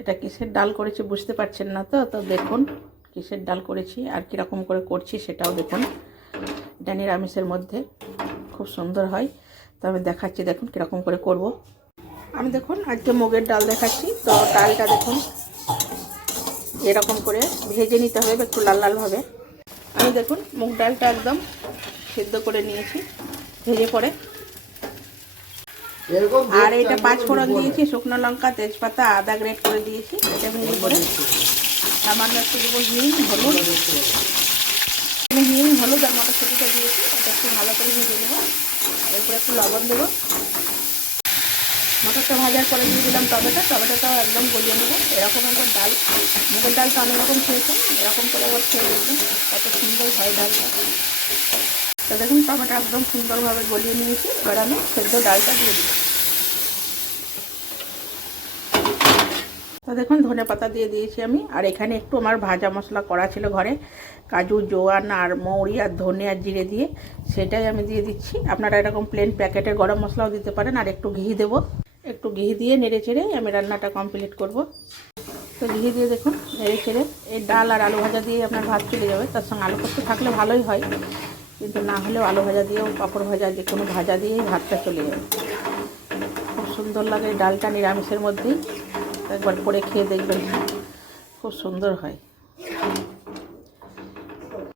এটা কিসের ডাল করেছি বুঝতে পারছেন না তো? তো দেখুন কিসের ডাল করেছি আর কীরকম করে করছি সেটাও দেখুন। এটা নিরামিষের মধ্যে খুব সুন্দর হয়। তো আমি দেখাচ্ছি, দেখুন কীরকম করে করব। আমি দেখুন আজকে মুগের ডাল দেখাচ্ছি। তো ডালটা দেখুন এরকম করে ভেজে নিতে হবে একটু লাল লালভাবে। আমি দেখুন মুগ ডালটা একদম সিদ্ধ করে নিয়েছি ভেজে পরে। আর এটা 5 ফোড়ন দিয়েছি, শুকনো লঙ্কা, তেজপাতা, আদা গ্রেট করে দিয়েছি। এটা ভেজে পরে সামান্য একটু দেবো হিং, হলুদ। আমি হিং, হলুদ আর মটরশুঁটিটা দিয়েছি। এটা একটু ভালো করে ভেজে দেবো। এরপরে একটু লবণ দেবো। মটরটা ভাজার পরে দিয়ে দিলাম টমেটোটাও একদম গলিয়ে নেবো। এরকম একবার ডাল, মুগের ডাল তো অনেক রকম খেয়েছেন, এরকম করে একবার খেয়ে দেখবেন কত সুন্দর হয় ডালটা। তো দেখুন টমেটো একদম সুন্দরভাবে গলিয়ে নিয়েছি। এবার আমি সেদ্ধ ডালটা দিয়ে দিই। তো দেখুন ধনে পাতা দিয়ে দিয়েছি আমি। আর এখানে একটু আমার ভাজা মশলা করা ছিল ঘরে, কাজু, জোয়ান আর মৌরি আর ধনে আর জিরে দিয়ে, সেটাই আমি দিয়ে দিচ্ছি। আপনারা এরকম প্লেন প্যাকেটের গরম মশলাও দিতে পারেন। আর একটু ঘি দেবো। একটু ঘি দিয়ে নেড়ে চেড়ে আমি রান্নাটা কমপ্লিট করব। তো ঘি দিয়ে দেখুন নেড়ে চেড়ে এই ডাল আর আলু ভাজা দিয়ে আপনার ভাত চলে যাবে। তার সঙ্গে আলু পোস্ত থাকলে ভালোই হয়, কিন্তু না হলেও আলু ভাজা দিয়েও, পাঁপড় ভাজা, যে কোনো ভাজা দিয়েই ভাতটা চলে যাবে। খুব সুন্দর লাগে ডালটা নিরামিষের মধ্যেই। একবার করে খেয়ে দেখবেন, খুব সুন্দর হয়।